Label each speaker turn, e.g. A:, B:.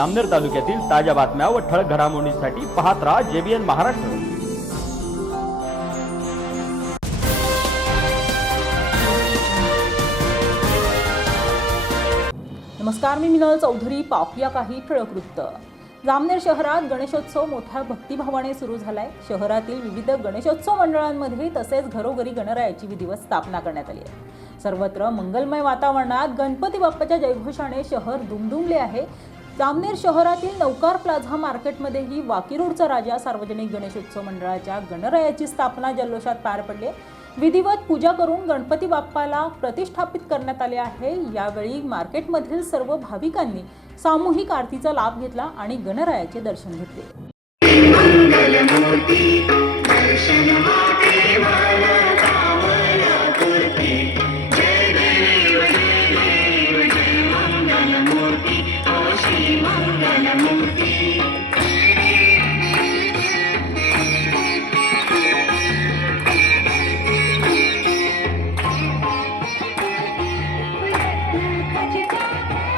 A: आमनेर तालुक्यातील ताज्या बातम्या व ठळक घडामोडींसाठी पाहत राहा जेबीएन महाराष्ट्र.
B: नमस्कार मी मिनल चौधरी. पाहूया काही ठळक वृत्त. जामनेर शहरात गणेशोत्सव मोठ्या भक्तिभावाने सुरू झालाय. शहरातील विविध गणेशोत्सव मंडळांमध्ये तसेच घरोघरी गणरायाची विधिवत स्थापना करण्यात आली आहे. सर्वत्र मंगलमय वातावरणात गणपती बाप्पाच्या जयघोषाने शहर दुमदुमले आहे. जामनेर शहरातील नौकार प्लाझा मार्केटमध्येही वाकीरोडचा राजा सार्वजनिक गणेशोत्सव मंडळाच्या गणरायाची स्थापना जल्लोषात पार पडली. विधिवत पूजा करून गणपती बाप्पाला प्रतिष्ठापित करण्यात आले आहे. यावेळी मार्केटमधील सर्व भाविकांनी सामूहिक आरतीचा लाभ घेतला आणि गणरायाचे दर्शन घेतले. Yeah.